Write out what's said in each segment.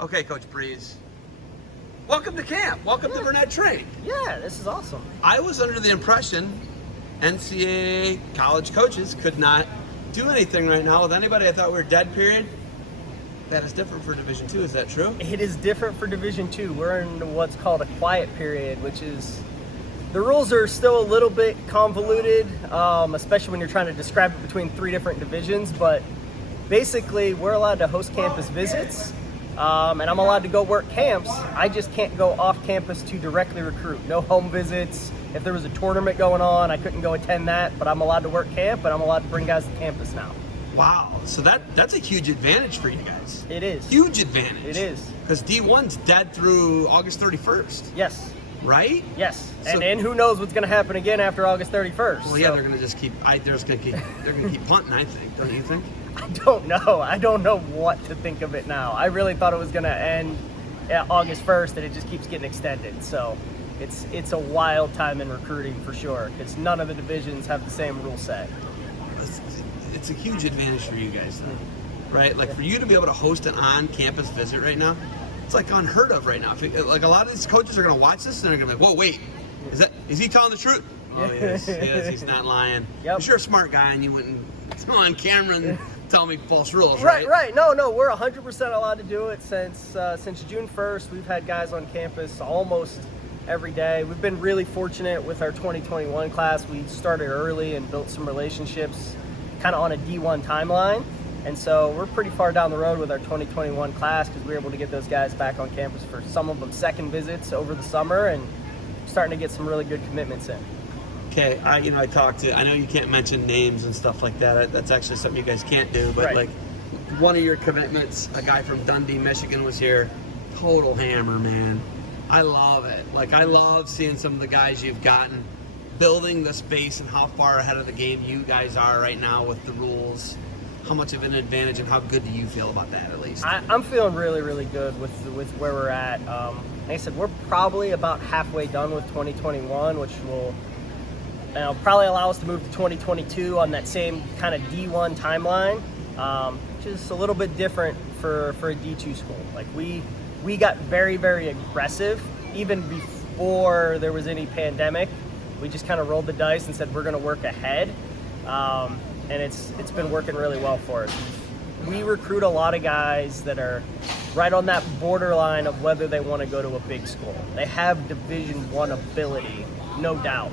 Okay, Coach Breese. Welcome to camp. Welcome to Burnett Train. Yeah, this is awesome. I was under the impression NCAA college coaches could not do anything right now with anybody. I thought we were dead, period. That is different for Division II. Is that true? It is different for Division II. We're in what's called a quiet period, which is the rules are still a little bit convoluted, especially when you're trying to describe it between three different divisions. But basically, we're allowed to host campus visits, and I'm allowed to go work camps. I just can't go off campus to directly recruit. No home visits. If there was a tournament going on, I couldn't go attend that, but I'm allowed to work camp, and I'm allowed to bring guys to campus now. Wow. So that's a huge advantage for you guys. It is. Huge advantage. It is. Because D1's dead through August 31st. Yes. Right? Yes. So, and who knows what's going to happen again after August 31st. Well, yeah, they're going to just keep. They're going to keep punting. I think. Don't you think? I don't know. I don't know what to think of it now. I really thought it was going to end August 1st, and it just keeps getting extended. So it's a wild time in recruiting for sure, because none of the divisions have the same rule set. It's a huge advantage for you guys, though, right? Like for you to be able to host an on-campus visit right now, it's like unheard of right now. Like a lot of these coaches are going to watch this and they're going to be like, "Whoa, wait, is he telling the truth?" Oh, yes, he's not lying. Yep. 'Cause you're a smart guy and you wouldn't come on camera and tell me false rules, right? Right. No, we're 100% allowed to do it since June 1st. We've had guys on campus almost every day. We've been really fortunate with our 2021 class. We started early and built some relationships kind of on a D1 timeline. And so we're pretty far down the road with our 2021 class because we were able to get those guys back on campus for some of them second visits over the summer and starting to get some really good commitments in. Okay, I know you can't mention names and stuff like that. That's actually something you guys can't do. But Right. like one of your commitments, a guy from Dundee, Michigan was here. Total hammer, man. I love it. Like I love seeing some of the guys you've gotten, building the space and how far ahead of the game you guys are right now with the rules. How much of an advantage and how good do you feel about that at least? I'm feeling really, really good with where we're at. Like I said, we're probably about halfway done with 2021, which will probably allow us to move to 2022 on that same kind of D1 timeline, which is a little bit different for a D2 school. Like we got very, very aggressive even before there was any pandemic. We just kind of rolled the dice and said we're going to work ahead, and it's been working really well for us. We recruit a lot of guys that are right on that borderline of whether they want to go to a big school. They have Division I ability, no doubt.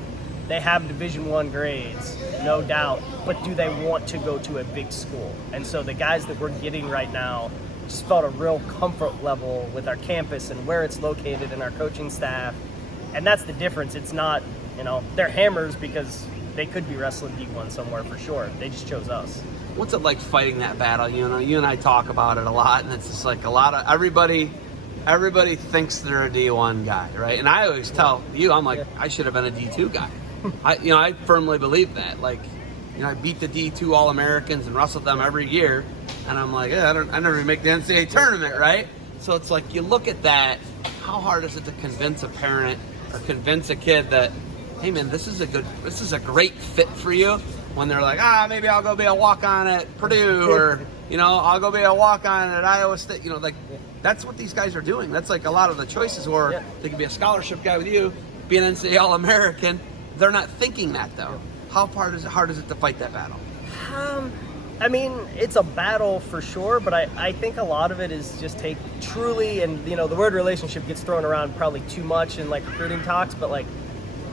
They have Division I grades, no doubt. But do they want to go to a big school? And so the guys that we're getting right now just felt a real comfort level with our campus and where it's located and our coaching staff. And that's the difference. It's not, they're hammers because they could be wrestling D1 somewhere for sure. They just chose us. What's it like fighting that battle? You and I talk about it a lot, and it's just like a lot of everybody thinks they're a D1 guy, right? And I always tell you, I'm like, I should have been a D2 guy. I firmly believe that. Like, I beat the D2 All-Americans and wrestled them every year, and I'm like, I never even make the NCAA tournament, right? So it's like you look at that. How hard is it to convince a parent or convince a kid that, hey man, this is a great fit for you, when they're like, maybe I'll go be a walk-on at Purdue, or I'll go be a walk-on at Iowa State. That's what these guys are doing. That's like a lot of the choices, or they could be a scholarship guy with you, be an NCAA All-American. They're not thinking that though. How hard is it to fight that battle? It's a battle for sure, but I think a lot of it is just truly, and the word relationship gets thrown around probably too much in like recruiting talks, but like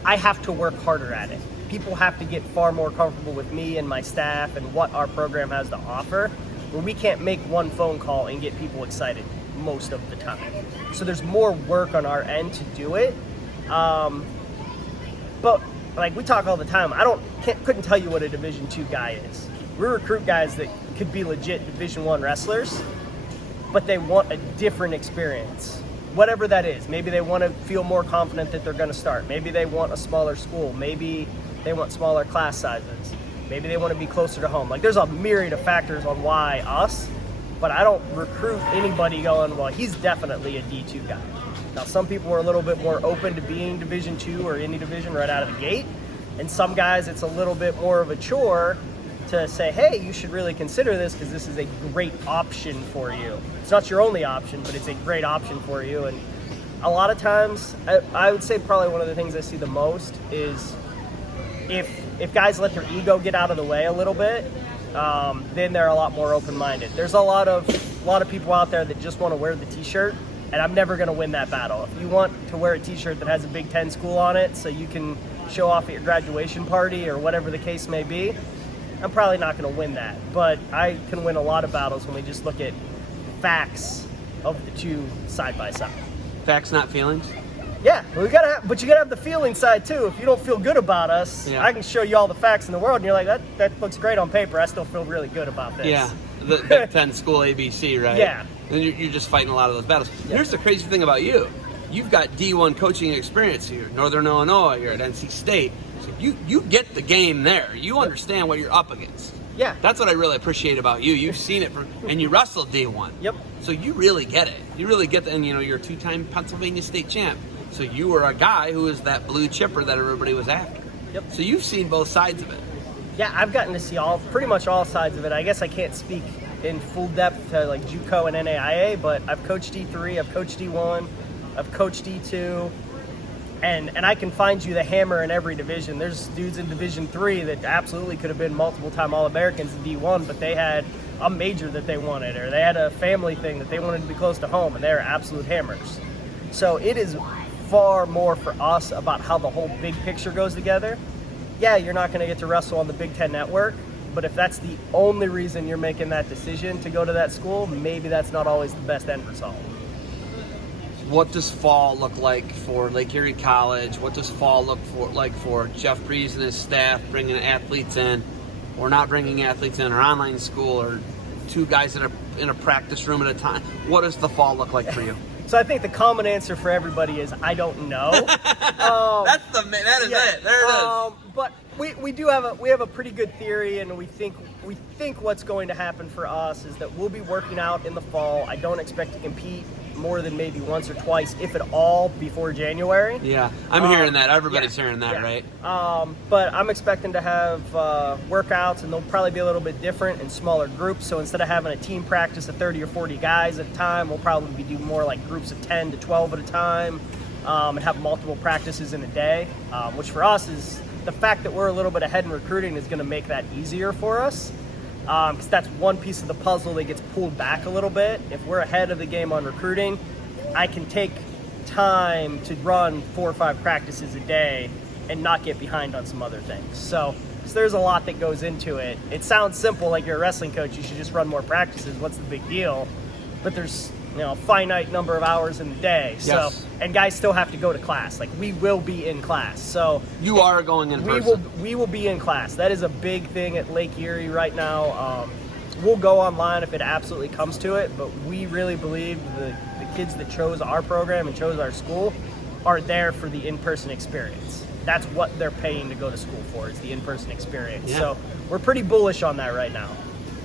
I have to work harder at it. People have to get far more comfortable with me and my staff and what our program has to offer, where we can't make one phone call and get people excited most of the time. So there's more work on our end to do it. But like we talk all the time, couldn't tell you what a Division II guy is. We recruit guys that could be legit Division I wrestlers, but they want a different experience. Whatever that is. Maybe they want to feel more confident that they're going to start. Maybe they want a smaller school. Maybe they want smaller class sizes. Maybe they want to be closer to home. Like there's a myriad of factors on why us, but I don't recruit anybody going, well, he's definitely a D2 guy. Now, some people are a little bit more open to being Division II or any division right out of the gate. And some guys, it's a little bit more of a chore to say, hey, you should really consider this because this is a great option for you. It's not your only option, but it's a great option for you. And a lot of times, I would say probably one of the things I see the most is if guys let their ego get out of the way a little bit, then they're a lot more open-minded. There's a lot of people out there that just want to wear the t-shirt, and I'm never going to win that battle. If you want to wear a t-shirt that has a Big Ten school on it so you can show off at your graduation party or whatever the case may be, I'm probably not going to win that. But I can win a lot of battles when we just look at facts of the two side by side. Facts, not feelings. Yeah, but you gotta have the feeling side too. If you don't feel good about us, I can show you all the facts in the world, and you're like, that looks great on paper. I still feel really good about this. Yeah, the Big Ten school ABC, right? Yeah. And you're just fighting a lot of those battles. Yeah. Here's the crazy thing about you. You've got D1 coaching experience here, Northern Illinois, you're at NC State. So you get the game there. You understand what you're up against. Yeah. That's what I really appreciate about you. You've seen it, and you wrestled D1. Yep. So you really get it. You really get and you're a 2-time Pennsylvania State champ. So you were a guy who was that blue chipper that everybody was after. Yep. So you've seen both sides of it. Yeah, I've gotten to see pretty much all sides of it. I guess I can't speak in full depth to like JUCO and NAIA, but I've coached D3, I've coached D1, I've coached D2, and I can find you the hammer in every division. There's dudes in Division 3 that absolutely could have been multiple-time All-Americans in D1, but they had a major that they wanted, or they had a family thing that they wanted to be close to home, and they're absolute hammers. So it is far more for us about how the whole big picture goes together. Yeah, you're not going to get to wrestle on the Big Ten Network, but if that's the only reason you're making that decision to go to that school, maybe that's not always the best end result. What does fall look like for Lake Erie College? What does fall look like for Jeff Breese and his staff bringing athletes in, or not bringing athletes in, or online school, or 2 guys in a practice room at a time? What does the fall look like for you? So I think the common answer for everybody is I don't know. That is it. There it is. But we have a pretty good theory, and we think what's going to happen for us is that we'll be working out in the fall. I don't expect to compete more than maybe once or twice, if at all, before January. Yeah, I'm hearing that. Everybody's hearing that, right? But I'm expecting to have workouts, and they'll probably be a little bit different in smaller groups. So instead of having a team practice of 30 or 40 guys at a time, we'll probably be doing more like groups of 10 to 12 at a time, and have multiple practices in a day, which for us is the fact that we're a little bit ahead in recruiting is going to make that easier for us. Because that's one piece of the puzzle that gets pulled back a little bit. If we're ahead of the game on recruiting, I can take time to run 4 or 5 practices a day and not get behind on some other things. So there's a lot that goes into it. It sounds simple, like you're a wrestling coach, you should just run more practices. What's the big deal? But there's a finite number of hours in the day. So and guys still have to go to class. Like, we will be in class. So you are going in person. We will be in class. That is a big thing at Lake Erie right now. We'll go online if it absolutely comes to it, but we really believe the kids that chose our program and chose our school are there for the in-person experience. That's what they're paying to go to school for, is the in-person experience. Yeah. So we're pretty bullish on that right now.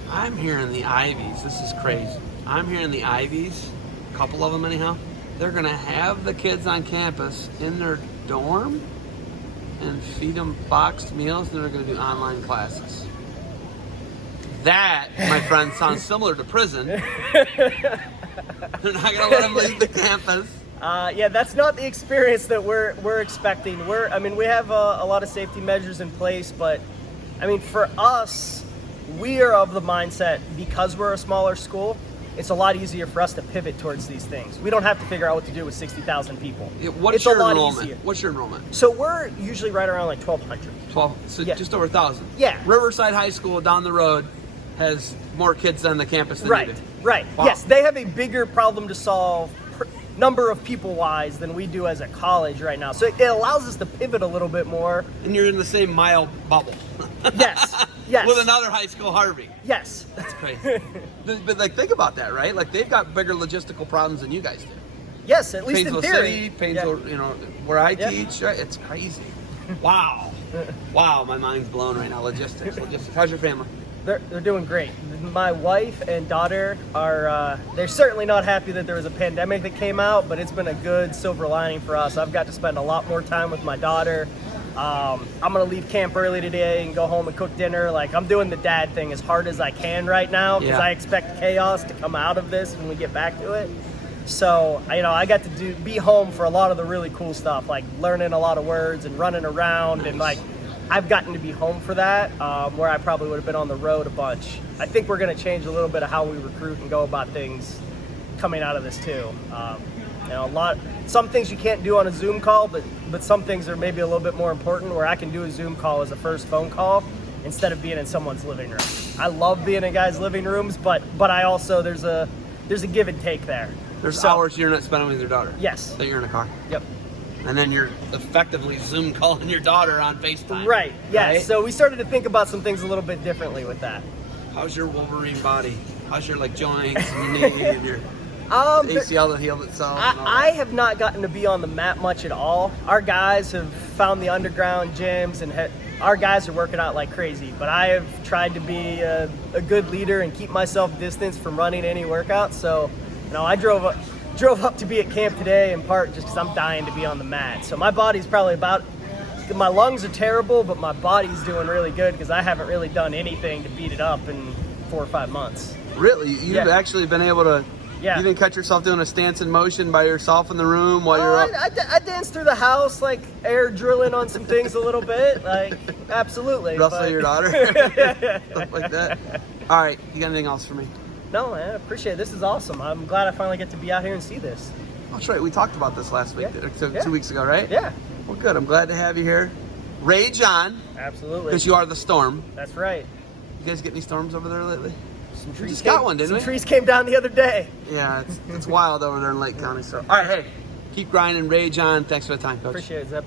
I'm hearing the Ivies. This is crazy. I'm hearing the Ivies, a couple of them anyhow, they're going to have the kids on campus in their dorm and feed them boxed meals, and they're going to do online classes. That, my friend, sounds similar to prison. They're not going to let them leave the campus. Yeah, that's not the experience that we're expecting. We have a lot of safety measures in place, but for us, we are of the mindset, because we're a smaller school, it's a lot easier for us to pivot towards these things. We don't have to figure out what to do with 60,000 people. What's your enrollment? What's your enrollment? So we're usually right around like 1,200. So just over 1,000. Yeah. Riverside High School down the road has more kids on the campus than you do. Right. Wow. Yes, they have a bigger problem to solve number of people-wise than we do as a college right now. So it allows us to pivot a little bit more. And you're in the same mile bubble. Yes. With another high school, Harvey. Yes. That's crazy. But think about that, right? Like, they've got bigger logistical problems than you guys do. Yes, at least Painesville in theory. City, Painesville, where I teach, right? It's crazy. Wow. Wow, my mind's blown right now. Logistics. How's your family? They're doing great. My wife and daughter are, they're certainly not happy that there was a pandemic that came out, but it's been a good silver lining for us. I've got to spend a lot more time with my daughter. I'm gonna leave camp early today and go home and cook dinner. Like, I'm doing the dad thing as hard as I can right now because Yeah. I expect chaos to come out of this when we get back to it. So, I got to be home for a lot of the really cool stuff, like learning a lot of words and running around. And like, I've gotten to be home for that, where I probably would have been on the road a bunch. I think we're gonna change a little bit of how we recruit and go about things coming out of this too. Some things you can't do on a Zoom call, but some things are maybe a little bit more important, where I can do a Zoom call as a first phone call instead of being in someone's living room. I love being in guys' living rooms, but I also there's a give and take there. There's hours you're not spending with your daughter. Yes. That you're in a car. Yep. And then you're effectively Zoom calling your daughter on FaceTime. Right. Yeah. Right? So we started to think about some things a little bit differently with that. How's your Wolverine body? How's your like joints and your knee and your There- ACL that healed itself? And all that? I have not gotten to be on the mat much at all. Our guys have found the underground gyms and our guys are working out like crazy. But I have tried to be a good leader and keep myself distanced from running any workout. So, I drove up to be at camp today in part just because I'm dying to be on the mat. So my body's probably my lungs are terrible, but my body's doing really good because I haven't really done anything to beat it up in 4 or 5 months. Really? You've actually been able to. Yeah. You didn't catch yourself doing a stance in motion by yourself in the room while you're up? I danced through the house, like air drilling on some things a little bit. Like, absolutely. Russell, your daughter? Stuff like that. All right. You got anything else for me? No, man, I appreciate it. This is awesome. I'm glad I finally get to be out here and see this. That's right. We talked about this last week, Yeah. 2 weeks ago, right? Yeah. Well, good. I'm glad to have you here. Rage on, Absolutely. because you are the storm. That's right. You guys get any storms over there lately? Some We just got one, didn't we? Some trees came down the other day. Yeah, it's wild over there in Lake County. So, all right, hey, keep grinding, rage on. Thanks for the time, Coach. Appreciate it, Zeb.